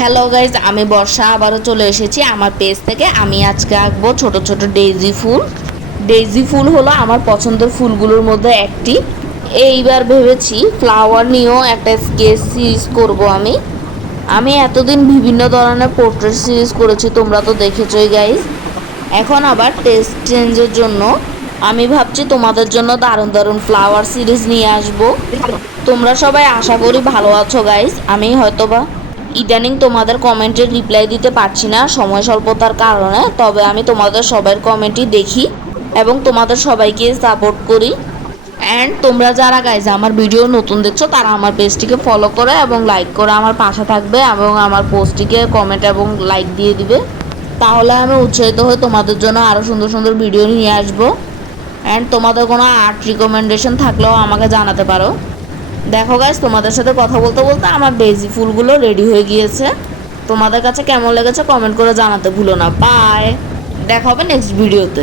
Hello guys, আমি বর্ষা আবারও চলে এসেছি আমার পেজ থেকে। আমি আজকে আঁকবো ছোট ছোট ডেইজি ফুল। ডেইজি ফুল হলো আমার পছন্দের ফুলগুলোর মধ্যে একটি। এইবার ভেবেছি ফ্লাওয়ার নিয়েও একটা স্কেচ সিরিজ করব। আমি এতদিন বিভিন্ন ধরনের পোর্ট্রেট সিরিজ করেছি, তোমরা তো দেখেছই গাইজ। এখন আবার টেস্ট চেঞ্জের জন্য আমি ভাবছি তোমাদের জন্য দারুণ দারুণ ফ্লাওয়ার সিরিজ নিয়ে আসবো। তোমরা সবাই আশা করি ভালো আছো গাইজ। আমি হয়তোবা ইদানিং তোমাদের কমেন্টের রিপ্লাই দিতে পারছি না সময় স্বল্পতার কারণে, তবে আমি তোমাদের সবার কমেন্টই দেখি এবং তোমাদের সবাইকে সাপোর্ট করি। অ্যান্ড তোমরা যারা গাইজ আমার ভিডিও নতুন দেখছো তারা আমার পেজটিকে ফলো করে এবং লাইক করে আমার পাশে থাকবে এবং আমার পোস্টটিকে কমেন্ট এবং লাইক দিয়ে দিবে। তাহলে আমি উৎসাহিত হয়ে তোমাদের জন্য আরও সুন্দর সুন্দর ভিডিও নিয়ে আসবো। অ্যান্ড তোমাদের কোনো আর্ট রিকমেন্ডেশন থাকলেও আমাকে জানাতে পারো। দেখো গাইস, তোমাদের সাথে কথা বলতে বলতে আমার ডেইজি ফুলগুলো রেডি হয়ে গিয়েছে। তোমাদের কাছে কেমন লেগেছে কমেন্ট করে জানাতে ভুলো না। বাই, দেখা হবে নেক্সট ভিডিওতে।